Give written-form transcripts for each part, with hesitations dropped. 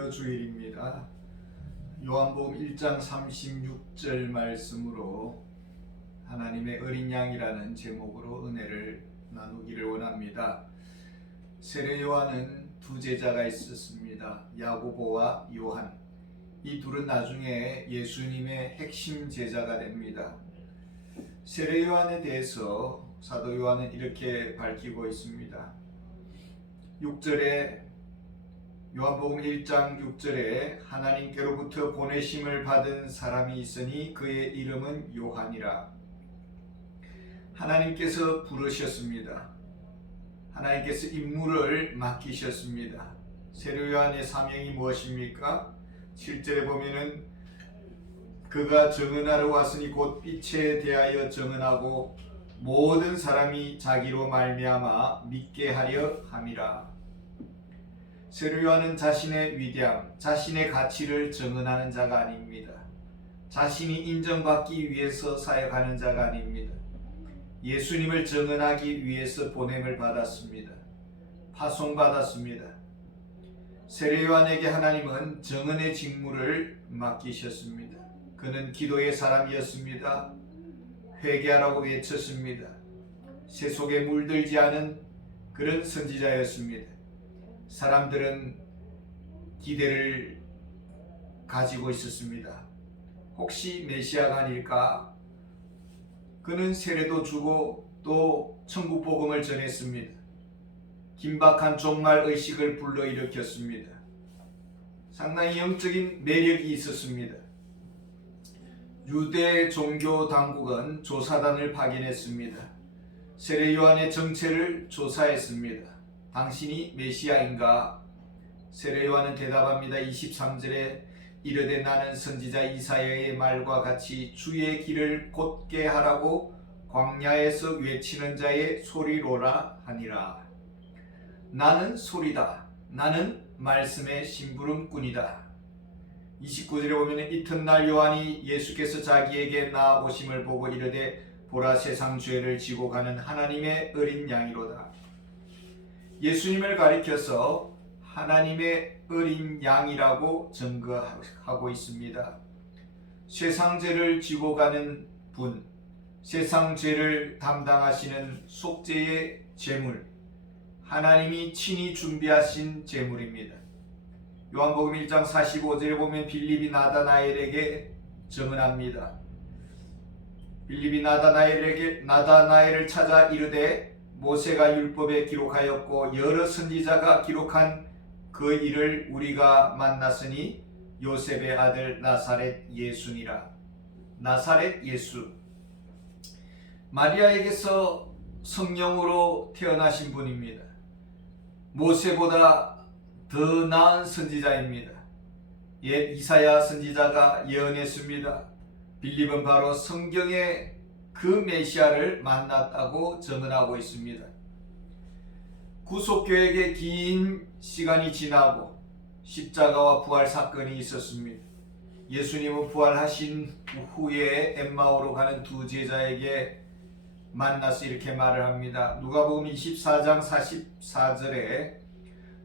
주여 주일입니다. 요한복음 1장 36절 말씀으로 하나님의 어린 양이라는 제목으로 은혜를 나누기를 원합니다. 세례 요한은 두 제자가 있었습니다. 야고보와 요한. 이 둘은 나중에 예수님의 핵심 제자가 됩니다. 세례 요한에 대해서 사도 요한은 이렇게 밝히고 있습니다. 6절에 요한복음 1장 6절에 하나님께로부터 보내심을 받은 사람이 있으니 그의 이름은 요한이라. 하나님께서 부르셨습니다. 하나님께서 임무를 맡기셨습니다. 세례 요한의 사명이 무엇입니까? 7절에 보면은 그가 증언하러 왔으니 곧 빛에 대하여 증언하고 모든 사람이 자기로 말미암아 믿게 하려 함이라. 세례 요한은 자신의 위대함, 자신의 가치를 증언하는 자가 아닙니다. 자신이 인정받기 위해서 사역하는 자가 아닙니다. 예수님을 증언하기 위해서 보냄을 받았습니다. 파송받았습니다. 세례 요한에게 하나님은 증언의 직무를 맡기셨습니다. 그는 기도의 사람이었습니다. 회개하라고 외쳤습니다. 새 속에 물들지 않은 그런 선지자였습니다. 사람들은 기대를 가지고 있었습니다. 혹시 메시아가 아닐까? 그는 세례도 주고 또 천국 복음을 전했습니다. 긴박한 종말 의식을 불러일으켰습니다. 상당히 영적인 매력이 있었습니다. 유대 종교 당국은 조사단을 파견했습니다. 세례 요한의 정체를 조사했습니다. 당신이 메시아인가? 세례 요한은 대답합니다. 23절에 이르되 나는 선지자 이사야의 말과 같이 주의 길을 곧게 하라고 광야에서 외치는 자의 소리로라 하니라. 나는 소리다. 나는 말씀의 심부름꾼이다. 29절에 보면 이튿날 요한이 예수께서 자기에게 나아오심을 보고 이르되 보라 세상 죄를 지고 가는 하나님의 어린 양이로다. 예수님을 가리켜서 하나님의 어린 양이라고 증거하고 있습니다. 세상 죄를 지고 가는 분, 세상 죄를 담당하시는 속죄의 제물, 하나님이 친히 준비하신 제물입니다. 요한복음 1장 45절에 보면 빌립이 나다나엘에게 증언합니다. 빌립이 나다나엘을 찾아 이르되 모세가 율법에 기록하였고 여러 선지자가 기록한 그 일을 우리가 만났으니 요셉의 아들 나사렛 예수니라. 나사렛 예수. 마리아에게서 성령으로 태어나신 분입니다. 모세보다 더 나은 선지자입니다. 옛 이사야 선지자가 예언했습니다. 빌립은 바로 성경의 그 메시아를 만났다고 증언하고 있습니다. 구속교회에 긴 시간이 지나고 십자가와 부활 사건이 있었습니다. 예수님은 부활하신 후에 엠마오로 가는 두 제자에게 만나서 이렇게 말을 합니다. 누가복음 24장 44절에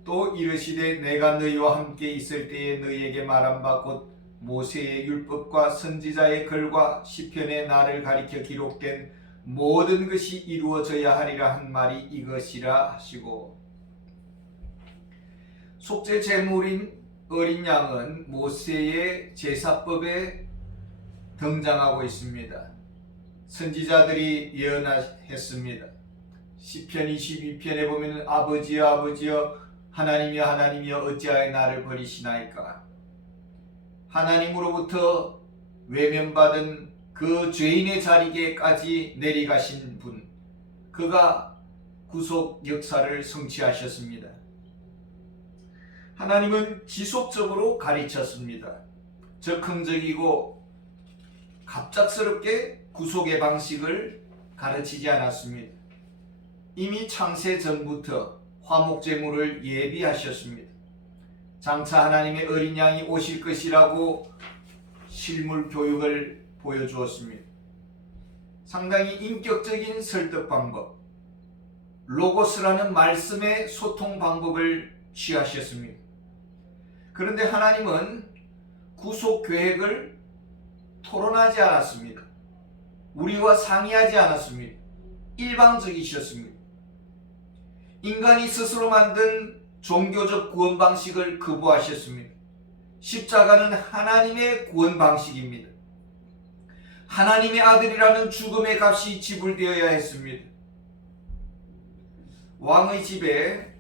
또 이르시되 내가 너희와 함께 있을 때에 너희에게 말한 바 곧 모세의 율법과 선지자의 글과 시편의 나를 가리켜 기록된 모든 것이 이루어져야 하리라 한 말이 이것이라 하시고, 속죄 제물인 어린 양은 모세의 제사법에 등장하고 있습니다. 선지자들이 예언했습니다. 시편 22편에 보면 아버지여 아버지여 하나님이여 하나님이여 어찌하여 나를 버리시나이까. 하나님으로부터 외면받은 그 죄인의 자리에까지 내려가신 분, 그가 구속 역사를 성취하셨습니다. 하나님은 지속적으로 가르쳤습니다. 적극적이고 갑작스럽게 구속의 방식을 가르치지 않았습니다. 이미 창세 전부터 화목제물을 예비하셨습니다. 장차 하나님의 어린 양이 오실 것이라고 실물 교육을 보여주었습니다. 상당히 인격적인 설득 방법, 로고스라는 말씀의 소통 방법을 취하셨습니다. 그런데 하나님은 구속 계획을 토론하지 않았습니다. 우리와 상의하지 않았습니다. 일방적이셨습니다. 인간이 스스로 만든 종교적 구원 방식을 거부하셨습니다. 십자가는 하나님의 구원 방식입니다. 하나님의 아들이라는 죽음의 값이 지불되어야 했습니다. 왕의 집에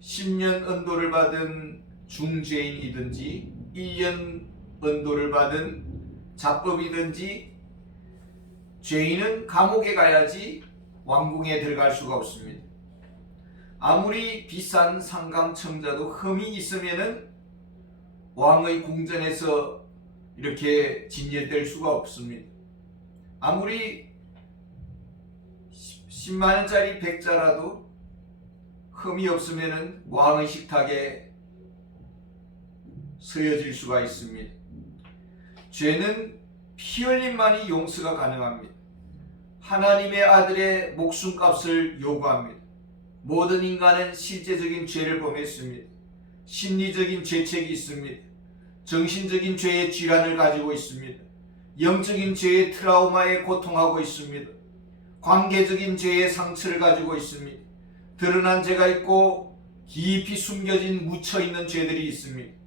10년 언도를 받은 중죄인이든지 1년 언도를 받은 자법이든지 죄인은 감옥에 가야지 왕궁에 들어갈 수가 없습니다. 아무리 비싼 상감청자도 흠이 있으면은 왕의 궁전에서 이렇게 진열될 수가 없습니다. 아무리 10만 원짜리 백자라도 흠이 없으면은 왕의 식탁에 서여질 수가 있습니다. 죄는 피 흘림만이 용서가 가능합니다. 하나님의 아들의 목숨값을 요구합니다. 모든 인간은 실제적인 죄를 범했습니다. 심리적인 죄책이 있습니다. 정신적인 죄의 질환을 가지고 있습니다. 영적인 죄의 트라우마에 고통하고 있습니다. 관계적인 죄의 상처를 가지고 있습니다. 드러난 죄가 있고 깊이 숨겨진 묻혀있는 죄들이 있습니다.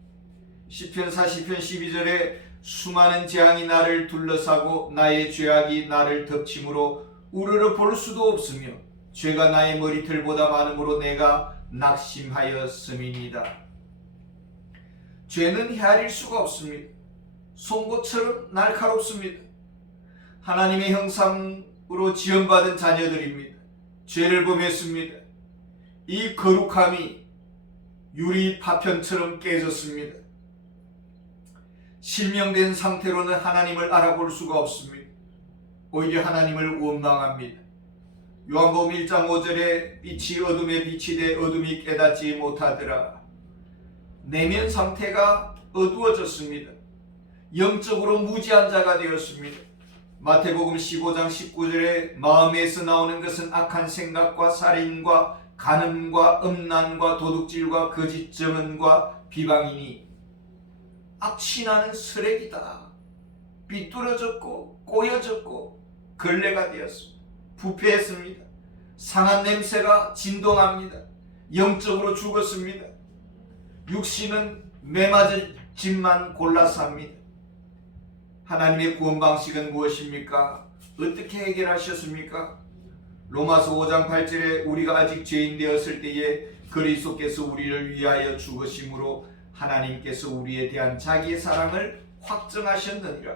시편 40편 12절에 수많은 재앙이 나를 둘러싸고 나의 죄악이 나를 덮침으로 우러러 볼 수도 없으며 죄가 나의 머리털보다 많음으로 내가 낙심하였음이니이다. 죄는 헤아릴 수가 없습니다. 송곳처럼 날카롭습니다. 하나님의 형상으로 지음받은 자녀들입니다. 죄를 범했습니다. 이 거룩함이 유리 파편처럼 깨졌습니다. 실명된 상태로는 하나님을 알아볼 수가 없습니다. 오히려 하나님을 원망합니다. 요한복음 1장 5절에 빛이 어둠에 빛이 돼 어둠이 깨닫지 못하더라. 내면 상태가 어두워졌습니다. 영적으로 무지한 자가 되었습니다. 마태복음 15장 19절에 마음에서 나오는 것은 악한 생각과 살인과 간음과 음란과 도둑질과 거짓 증언과 비방이니 악취나는 쓰레기다. 삐뚤어졌고 꼬여졌고 걸레가 되었습니다. 부패했습니다. 상한 냄새가 진동합니다. 영적으로 죽었습니다. 육신은 매맞을 집만 골라서 합니다. 하나님의 구원 방식은 무엇입니까? 어떻게 해결하셨습니까? 로마서 5장 8절에 우리가 아직 죄인 되었을 때에 그리스도께서 우리를 위하여 죽으심으로 하나님께서 우리에 대한 자기의 사랑을 확증하셨느니라.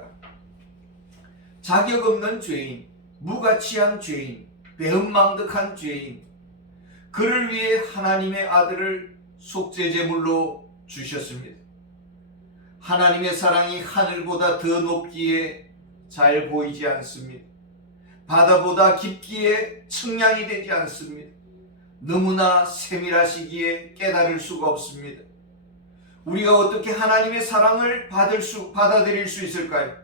자격 없는 죄인, 무가치한 죄인, 배은망덕한 죄인, 그를 위해 하나님의 아들을 속죄제물로 주셨습니다. 하나님의 사랑이 하늘보다 더 높기에 잘 보이지 않습니다. 바다보다 깊기에 측량이 되지 않습니다. 너무나 세밀하시기에 깨달을 수가 없습니다. 우리가 어떻게 하나님의 사랑을 받아들일 수 있을까요?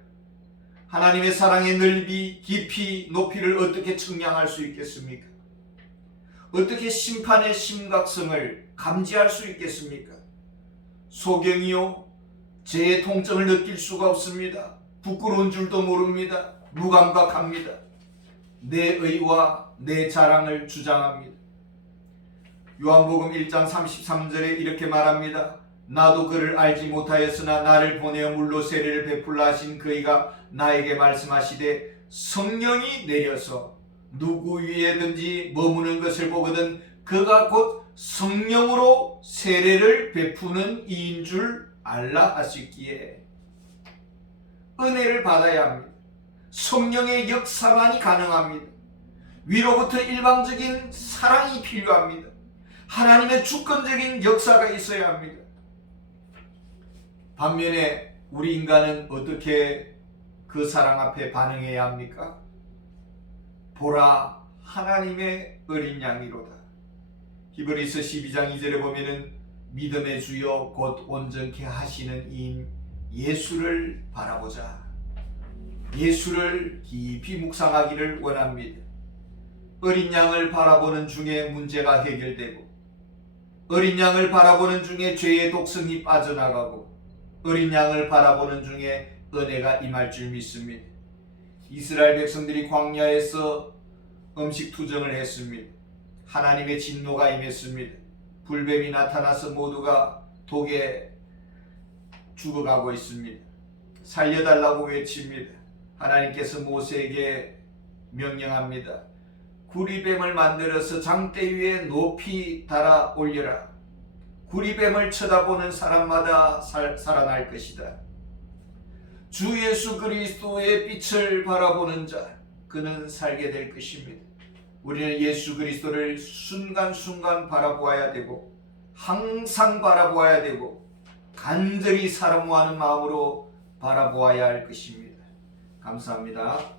하나님의 사랑의 넓이, 깊이, 높이를 어떻게 측량할 수 있겠습니까? 어떻게 심판의 심각성을 감지할 수 있겠습니까? 소경이요, 죄의 통증을 느낄 수가 없습니다. 부끄러운 줄도 모릅니다. 무감각합니다. 내 의와 내 자랑을 주장합니다. 요한복음 1장 33절에 이렇게 말합니다. 나도 그를 알지 못하였으나 나를 보내어 물로 세례를 베풀라 하신 그이가 나에게 말씀하시되 성령이 내려서 누구 위에든지 머무는 것을 보거든 그가 곧 성령으로 세례를 베푸는 이인 줄 알라 하시기에 은혜를 받아야 합니다. 성령의 역사만이 가능합니다. 위로부터 일방적인 사랑이 필요합니다. 하나님의 주권적인 역사가 있어야 합니다. 반면에 우리 인간은 어떻게 그 사랑 앞에 반응해야 합니까? 보라, 하나님의 어린 양이로다. 히브리서 12장 2절에 보면은 믿음의 주여 곧 온전케 하시는 이인 예수를 바라보자. 예수를 깊이 묵상하기를 원합니다. 어린 양을 바라보는 중에 문제가 해결되고 어린 양을 바라보는 중에 죄의 독성이 빠져나가고 어린 양을 바라보는 중에 은혜가 임할 줄 믿습니다. 이스라엘 백성들이 광야에서 음식 투정을 했습니다. 하나님의 진노가 임했습니다. 불뱀이 나타나서 모두가 독에 죽어가고 있습니다. 살려달라고 외칩니다. 하나님께서 모세에게 명령합니다. 구리뱀을 만들어서 장대 위에 높이 달아 올려라. 구리뱀을 쳐다보는 사람마다 살아날 것이다. 주 예수 그리스도의 빛을 바라보는 자, 그는 살게 될 것입니다. 우리는 예수 그리스도를 순간순간 바라보아야 되고 항상 바라보아야 되고 간절히 사랑하는 마음으로 바라보아야 할 것입니다. 감사합니다.